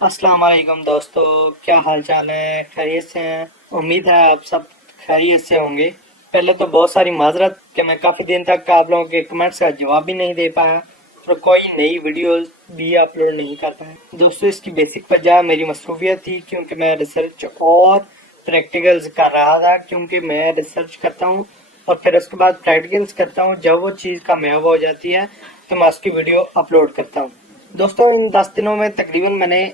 السلام علیکم دوستو، کیا حال چال ہے؟ خیریت سے ہیں؟ امید ہے آپ سب خیریت سے ہوں گے۔ پہلے تو بہت ساری معذرت کہ میں کافی دن تک آپ لوگوں کے کمنٹس کا جواب بھی نہیں دے پایا اور کوئی نئی ویڈیوز بھی اپلوڈ نہیں کر پایا۔ دوستو اس کی بیسک وجہ میری مصروفیت تھی، کیونکہ میں ریسرچ اور پریکٹیکلز کر رہا تھا، کیونکہ میں ریسرچ کرتا ہوں اور پھر اس کے بعد پریکٹیکلز کرتا ہوں۔ جب وہ چیز کامیاب ہو جاتی ہے تو میں اس کی ویڈیو اپلوڈ کرتا ہوں۔ دوستو ان 10 دنوں میں تقریباً میں نے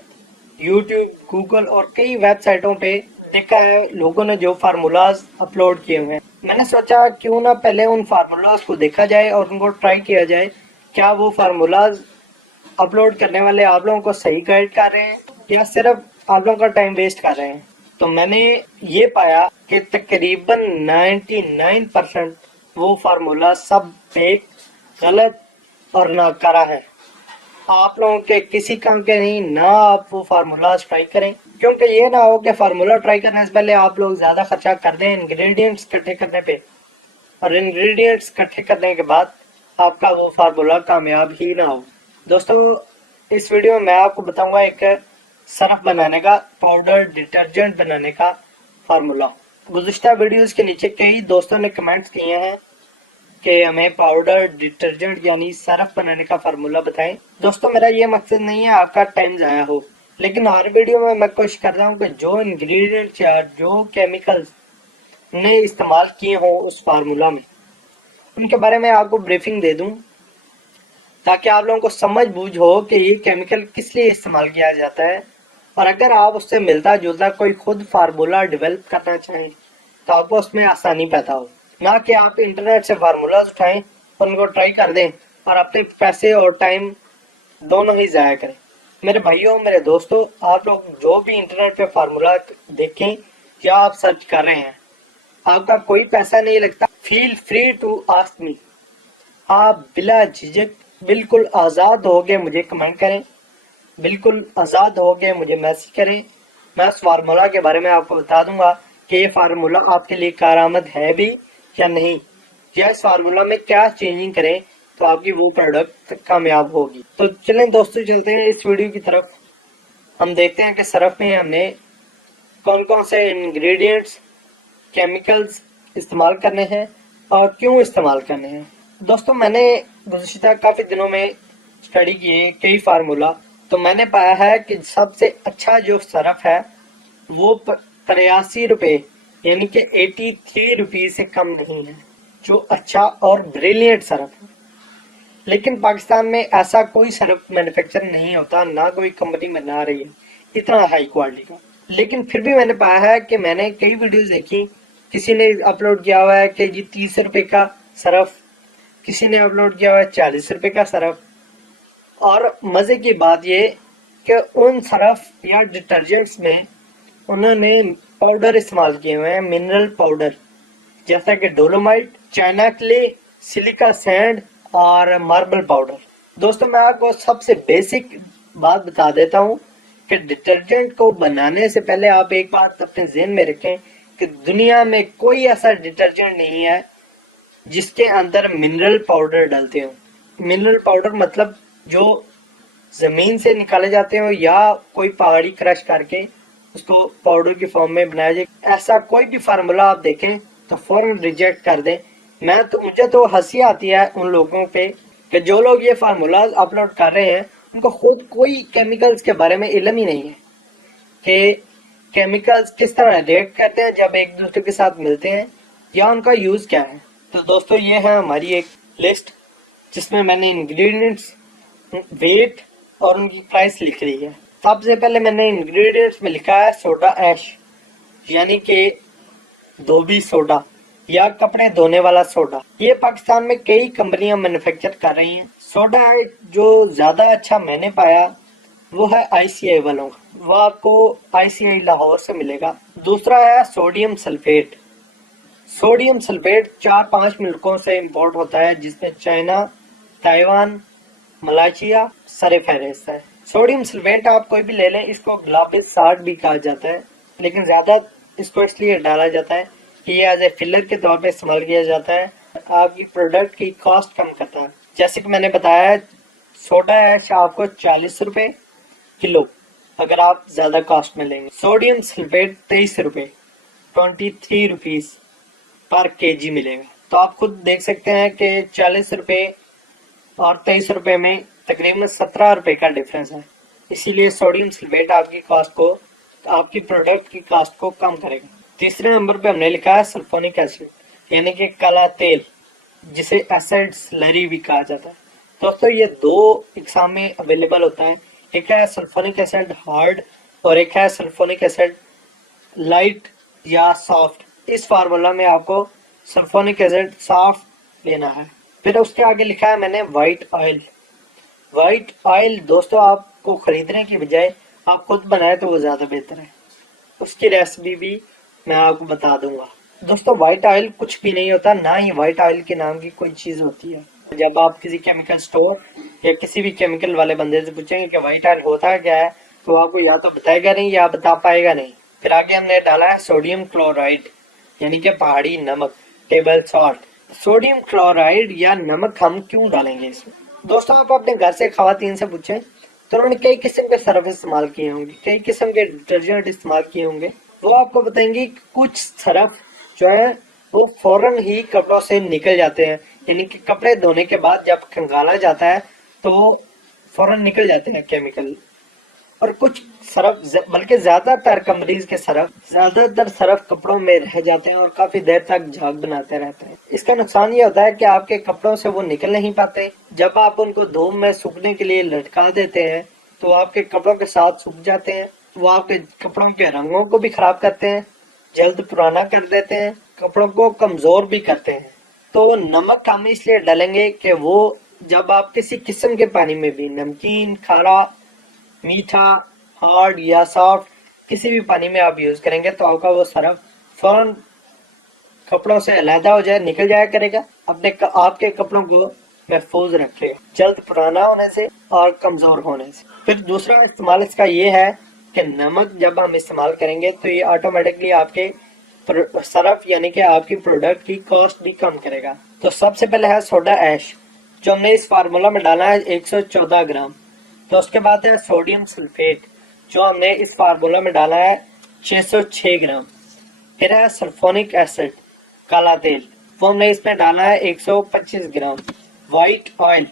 یوٹیوب، گوگل اور کئی ویب سائٹوں پہ دیکھا ہے لوگوں نے جو فارمولاز اپلوڈ کیے ہوئے ہیں۔ میں نے سوچا کیوں نہ پہلے ان فارمولاز کو دیکھا جائے اور ان کو ٹرائی کیا جائے، کیا وہ فارمولاز اپلوڈ کرنے والے آپ لوگوں کو صحیح گائیڈ کر رہے ہیں یا صرف آپ لوگوں کا ٹائم ویسٹ کر رہے ہیں۔ تو میں نے یہ پایا کہ تقریباً 99% وہ فارمولا سب فیک، غلط اور ناکارہ ہے۔ آپ لوگوں کے کسی کام کے نہیں، نہ آپ وہ فارمولاز ٹرائی کریں، کیونکہ یہ نہ ہو کہ فارمولا ٹرائی کرنے سے پہلے آپ لوگ زیادہ خرچہ کر دیں انگریڈینٹس اکٹھے کرنے پہ، اور انگریڈینٹس اکٹھے کرنے کے بعد آپ کا وہ فارمولا کامیاب ہی نہ ہو۔ دوستو اس ویڈیو میں آپ کو بتاؤں گا ایک سرف بنانے کا، پاؤڈر ڈٹرجنٹ بنانے کا فارمولا۔ گزشتہ ویڈیوز کے نیچے کئی دوستوں نے کمنٹس کیے ہیں کہ ہمیں پاؤڈر ڈٹرجنٹ یعنی سرف بنانے کا فارمولا بتائیں۔ دوستو میرا یہ مقصد نہیں ہے آپ کا ٹائم ضائع ہو، لیکن ہر ویڈیو میں کوشش کر رہا ہوں کہ جو انگریڈینٹ یا جو کیمیکلز نے استعمال کیے ہوں اس فارمولا میں، ان کے بارے میں آپ کو بریفنگ دے دوں، تاکہ آپ لوگوں کو سمجھ بوجھ ہو کہ یہ کیمیکل کس لیے استعمال کیا جاتا ہے، اور اگر آپ اس سے ملتا جلتا کوئی خود فارمولا ڈیولپ کرنا چاہیں تو آپ کو اس میں آسانی پیدا ہو، نہ کہ آپ انٹرنیٹ سے فارمولاز اٹھائیں اور ان کو ٹرائی کر دیں اور اپنے پیسے اور ٹائم دونوں ہی ضائع کریں۔ میرے بھائیوں، میرے دوستوں، آپ لوگ جو بھی انٹرنیٹ پہ فارمولا دیکھیں یا آپ سرچ کر رہے ہیں، آپ کا کوئی پیسہ نہیں لگتا۔ Feel free to ask me, آپ بلا جھجک بالکل آزاد ہو کے مجھے کمنٹ کریں، بالکل آزاد ہو کے مجھے میسج کریں۔ میں اس فارمولا کے بارے میں آپ کو بتا دوں گا کہ یہ فارمولا آپ کے لیے کارآمد ہے بھی یا نہیں، یا اس فارمولا میں کیا چینجنگ کریں تو آپ کی وہ پروڈکٹ کامیاب ہوگی۔ تو چلیں دوستو چلتے ہیں اس ویڈیو کی طرف۔ ہم دیکھتے ہیں کہ سرف میں ہم نے کون کون سے انگریڈینٹس، کیمیکلز استعمال کرنے ہیں اور کیوں استعمال کرنے ہیں۔ دوستو میں نے گزشتہ کافی دنوں میں اسٹڈی کیے کئی فارمولا، تو میں نے پایا ہے کہ سب سے اچھا جو سرف ہے وہ 83 روپے یعنی کہ 83 روپیز سے کم نہیں ہے، جو اچھا اور بریلینٹ سرف ہے۔ لیکن پاکستان میں ایسا کوئی سرف مینوفیکچر نہیں ہوتا، نہ کوئی کمپنی بنا رہی ہے اتنا ہائی کوالٹی کا۔ لیکن پھر بھی میں نے پایا ہے کہ میں نے کئی ویڈیوز دیکھی، کسی نے اپلوڈ کیا ہوا ہے کہ جی 30 روپے کا سرف، کسی نے اپلوڈ کیا ہوا ہے 40 روپے کا سرف، اور مزے کی بات یہ کہ ان سرف یا ڈٹرجنٹس میں انہوں نے پاؤڈر استعمال کیے ہوئے ہیں، منرل پاؤڈر، جیسا کہ ڈولومائٹ، چائنا کلے، سلیکا سینڈ اور ماربل پاؤڈر۔ دوستو میں آپ کو سب سے بیسک بات بتا دیتا ہوں کہ ڈٹرجنٹ کو بنانے سے پہلے آپ ایک بات اپنے ذہن میں رکھیں کہ دنیا میں کوئی ایسا ڈٹرجنٹ نہیں ہے جس کے اندر منرل پاؤڈر ڈالتے ہوں۔ منرل پاؤڈر مطلب جو زمین سے نکالے جاتے ہوں یا کوئی پہاڑی کرش کر کے اس کو پاؤڈر کی فارم میں بنایا جائے، ایسا کوئی بھی فارمولا آپ دیکھیں تو فوراً ریجیکٹ کر دیں۔ مجھے تو ہنسی آتی ہے ان لوگوں پہ کہ جو لوگ یہ فارمولاز اپلوڈ کر رہے ہیں ان کو خود کوئی کیمیکلز کے بارے میں علم ہی نہیں ہے کہ کیمیکلز کس طرح ریئیکٹ کرتے ہیں جب ایک دوسرے کے ساتھ ملتے ہیں، یا ان کا یوز کیا ہے۔ تو دوستو یہ ہے ہماری ایک لسٹ جس میں میں نے انگریڈینٹس، ویٹ اور ان کی پرائس لکھ لی ہے۔ سب سے پہلے میں نے انگریڈینٹس میں لکھا ہے سوڈا ایش، یعنی کہ دھوبی سوڈا یا کپڑے دھونے والا سوڈا۔ یہ پاکستان میں کئی کمپنیاں مینوفیکچر کر رہی ہیں۔ سوڈا جو زیادہ اچھا میں نے پایا وہ ہے آئی سی آئی والوں کا، وہ آپ کو آئی سی آئی لاہور سے ملے گا۔ دوسرا ہے سوڈیم سلفیٹ۔ سوڈیم سلفیٹ 4-5 ملکوں سے امپورٹ ہوتا ہے، جس میں چائنا، تائیوان، ملائیشیا سر فہرست ہے۔ سوڈیم سلفیٹ آپ کوئی بھی لے لیں، اس کو گلابس ساٹ بھی کہا جاتا ہے، لیکن زیادہ اس کو اس لیے ڈالا جاتا ہے کہ یہ ایز اے فلر کے طور پہ استعمال کیا جاتا ہے، آپ کی پروڈکٹ کی کاسٹ کم کرتا ہے۔ جیسے کہ میں نے بتایا ہے، سوڈا ایش آپ کو 40 روپے کلو اگر آپ زیادہ کاسٹ میں لیں گے۔ سوڈیم سلفیٹ 23 روپے 23 روپیز پر کے جی ملے گا۔ تو آپ خود دیکھ سکتے ہیں کہ 40 روپے اور 23 روپے میں تقریباً 17 روپے کا ڈفرنس ہے۔ اسی لیے سوڈیم سلفیٹ آپ کی کاسٹ کو، آپ کی پروڈکٹ کی کاسٹ کو کم کرے گا۔ تیسرے نمبر پہ ہم نے لکھا ہے سلفونک ایسڈ، یعنی کہ کالا تیل، جسے ایسڈ سلری بھی کہا جاتا ہے۔ دوستو یہ دو اقسام میں اویلیبل ہوتا ہے، ایک ہے سلفونک ایسڈ ہارڈ اور ایک ہے سلفونک ایسڈ لائٹ یا سافٹ۔ اس فارمولا میں آپ کو سلفونک ایسڈ سافٹ لینا ہے۔ پھر اس کے آگے لکھا ہے میں نے وائٹ آئل۔ وائٹ آئل دوستو آپ کو خریدنے کی بجائے آپ خود بنائے تو وہ زیادہ بہتر ہے، اس کی ریسپی بھی میں آپ کو بتا دوں گا۔ دوستو وائٹ آئل کچھ بھی نہیں ہوتا، نہ ہی وائٹ آئل کے نام کی کوئی چیز ہوتی ہے۔ جب آپ کسی کیمیکل سٹور یا کسی بھی کیمیکل والے بندے سے پوچھیں گے کہ وائٹ آئل ہوتا کیا ہے، تو آپ کو یا تو بتائے گا نہیں یا بتا پائے گا نہیں۔ پھر آگے ہم نے ڈالا ہے سوڈیم کلورائڈ، یعنی کہ پہاڑی نمک، ٹیبل سالٹ۔ سوڈیم کلورائڈ یا نمک ہم کیوں ڈالیں گے اس میں؟ دوستوں آپ اپنے گھر سے خواتین سے پوچھیں تو انہوں نے کئی قسم کے سرف استعمال کیے ہوں گے، کئی قسم کے ڈٹرجنٹ استعمال کیے ہوں گے، وہ آپ کو بتائیں گے کہ کچھ سرف جو ہے وہ فوراً ہی کپڑوں سے نکل جاتے ہیں، یعنی کہ کپڑے دھونے کے بعد جب کھنگالا جاتا ہے تو وہ فوراً نکل جاتے ہیں کیمیکل۔ اور کچھ سرف، بلکہ زیادہ تر کمپنیز کے زیادہ تر سرف کپڑوں میں رہ جاتے ہیں اور کافی دیر تک جھاگ بناتے رہتے ہیں۔ اس کا نقصان یہ ہوتا ہے کہ آپ کے کپڑوں سے وہ نکل نہیں پاتے۔ جب آپ ان کو دھوپ میں سوکھنے کے لیے لٹکا دیتے ہیں تو آپ کے کپڑوں کے ساتھ سوکھ جاتے ہیں، وہ آپ کے کپڑوں کے رنگوں کو بھی خراب کرتے ہیں، جلد پرانا کر دیتے ہیں، کپڑوں کو کمزور بھی کرتے ہیں۔ تو نمک ہم اس لیے ڈالیں گے کہ وہ جب آپ کسی قسم کے پانی میں بھی، نمکین، کھارا، میٹھا، ہارڈ یا سافٹ، کسی بھی پانی میں آپ یوز کریں گے تو آپ کا وہ سرف فوراً کپڑوں سے علیحدہ ہو جائے، نکل جایا کرے گا، آپ کے کپڑوں کو محفوظ رکھے گا جلد پرانا ہونے سے اور کمزور ہونے سے۔ پھر دوسرا استعمال اس کا یہ ہے کہ نمک جب ہم استعمال کریں گے تو یہ آٹومیٹکلی آپ کے سرف یعنی کہ آپ کی پروڈکٹ کی کاسٹ بھی کم کرے گا۔ تو سب سے پہلے ہے سوڈا ایش، جو ہم نے اس فارمولا میں ڈالا ہے 114 گرام۔ تو اس کے بعد ہے سوڈیم سلفیٹ، جو ہم نے اس فارمولا میں ڈالا ہے 606 گرام۔ پھر ہے سلفونک ایسڈ کالا تیل، وہ ہم نے اس میں ڈالا ہے 125 گرام۔ وائٹ آئل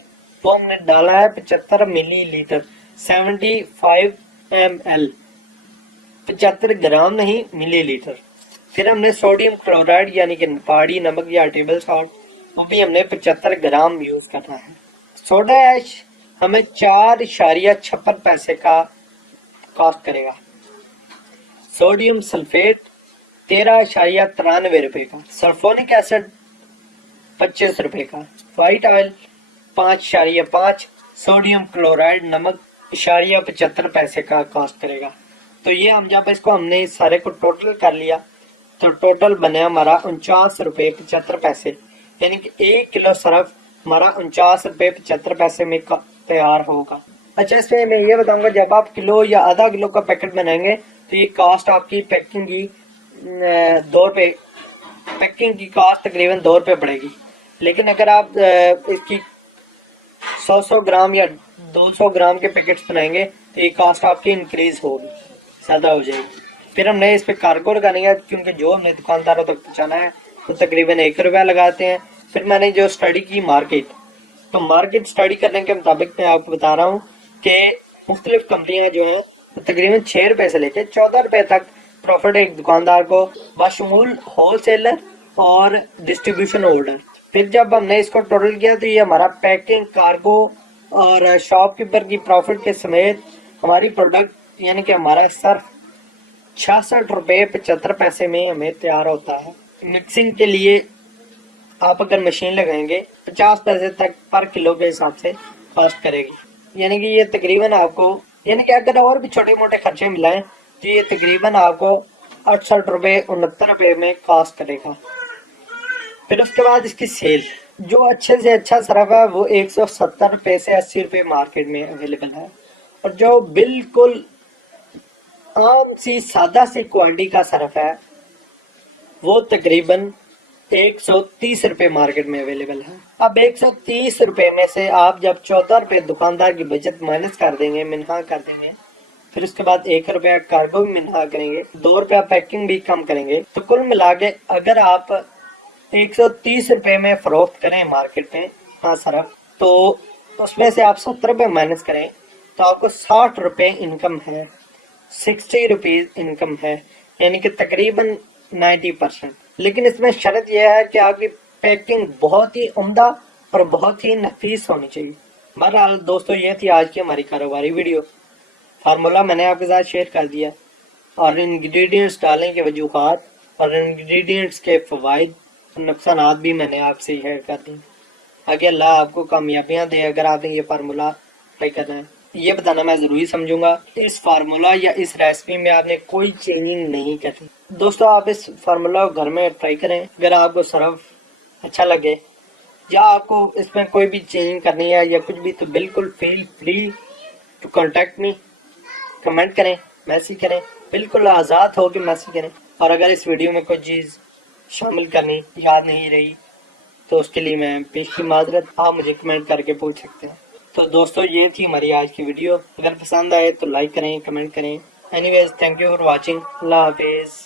وہ ہم نے ڈالا ہے 75 ملی لیٹر 75 ml، 75 گرام نہیں ملی لیٹر۔ پھر ہم نے سوڈیم کلورائڈ یعنی کہ پہاڑی نمک یا ٹیبل سالٹ، وہ بھی ہم نے 75 گرام یوز کرنا ہے۔ سوڈا ایش ہمیں 4.56 پیسے کا کاسٹ کرے گا۔ سوڈیم سلفیٹ 13.93 روپے کا، سلفونک ایسڈ 25 روپے کا، وائٹ آئل 5.5، سوڈیم کلورائڈ نمک 75 پیسے کا کاسٹ کرے گا۔ تو یہ ہم نے سارے کو ٹوٹل کر لیا تو ٹوٹل بنے ہمارا 49 روپے 75 پیسے، یعنی کہ 1 کلو سرف ہمارا 49 روپے 75 پیسے میں تیار ہوگا۔ اچھا اس میں یہ بتاؤں گا جب آپ کلو یا آدھا کلو کا پیکٹ بنائیں گے تو یہ کاسٹ آپ کی پیکنگ کی 2 روپے، پیکنگ کی کاسٹ تقریباً 2 روپے پڑے گی۔ لیکن اگر آپ اس کی 100 گرام یا 200 گرام کے پیکٹس بنائیں گے تو یہ کاسٹ آپ کی انکریز ہوگی، زیادہ ہو جائے گی۔ پھر ہم نے اس پہ کارگو لگانے ہے، کیونکہ جو ہم نے دکانداروں تک پہنچانا ہے وہ تقریباً 1 روپیہ لگاتے ہیں۔ پھر میں نے جو اسٹڈی کی تو مارکیٹ اسٹڈی کرنے کے مطابق میں آپ کو بتا رہا ہوں کہ مختلف کمپنیاں جو ہیں تقریباً 6 روپے سے لے کے 14 روپے تک پروفٹ ایک دکاندار کو بشمول ہول سیلر اور ڈسٹریبیوشن ہولڈر۔ پھر جب ہم نے اس کو ٹوٹل کیا تو یہ ہمارا پیکنگ، کارگو اور شاپ کیپر کی پروفٹ کے سمیت ہماری پروڈکٹ یعنی کہ ہمارا صرف 66 روپے 75 پیسے میں ہمیں تیار ہوتا ہے۔ مکسنگ کے لیے آپ اگر مشین لگائیں گے 50 پیسے تک پر کلو کے حساب سے کاسٹ کرے گی، یعنی کہ یہ تقریباً آپ کو، یعنی کہ اگر اور بھی چھوٹے موٹے خرچے ملائیں تو یہ تقریباً آپ کو 68 روپے 69 روپے میں کاسٹ کرے گا۔ پھر اس کے بعد اس کی سیل، جو اچھے سے اچھا سرف ہے وہ 170 روپے سے 80 روپے مارکیٹ میں اویلیبل ہے، اور جو بالکل عام سی سادہ سی کوالٹی کا سرف ہے وہ تقریباً 130 روپے مارکیٹ میں اویلیبل ہے۔ اب 130 روپے میں سے آپ جب 14 روپے دکاندار کی بچت مائنس کر دیں گے، منہا کر دیں گے، پھر اس کے بعد 1 روپیہ کارگو بھی ملا کریں گے، 2 روپیہ پیکنگ بھی کم کریں گے، تو کل ملا کے اگر آپ 130 روپے میں فروخت کریں مارکیٹ میں ہاں صرف، تو اس میں سے آپ 70 روپے مائنس کریں تو آپ کو 60 روپے انکم ہے، 60 روپیز انکم ہے، یعنی کہ تقریباً 90%۔ لیکن اس میں شرط یہ ہے کہ آپ کی پیکنگ بہت ہی عمدہ اور بہت ہی نفیس ہونی چاہیے۔ بہرحال دوستو، یہ تھی آج کی ہماری کاروباری ویڈیو۔ فارمولا میں نے آپ کے ساتھ شیئر کر دیا، اور انگریڈینٹس ڈالنے کے وجوہات اور انگریڈینٹس کے فوائد اور نقصانات بھی میں نے آپ سے شیئر کر دی۔ آگے اللہ آپ کو کامیابیاں دے اگر آپ نے یہ فارمولا ٹرائی کرنا ہے۔ یہ بتانا میں ضروری سمجھوں گا، اس فارمولا یا اس ریسپی میں آپ نے کوئی چینجنگ نہیں کرنی۔ دوستو، آپ اس فارمولا کو گھر میں ٹرائی کریں، اگر آپ کو صرف اچھا لگے یا آپ کو اس میں کوئی بھی چینج کرنی ہے یا کچھ بھی، تو بالکل feel free to contact me, comment کریں، میسیج کریں، بالکل آزاد ہو کے میسیج کریں۔ اور اگر اس ویڈیو میں کوئی چیز شامل کرنی یاد نہیں رہی تو اس کے لیے میں پیشگی معذرت، آپ مجھے کمنٹ کر کے پوچھ سکتے ہیں۔ تو دوستو، یہ تھی ہماری آج کی ویڈیو، اگر پسند آئے تو لائک کریں، کمنٹ کریں۔ Anyways, thank you for watching, اللہ حافظ۔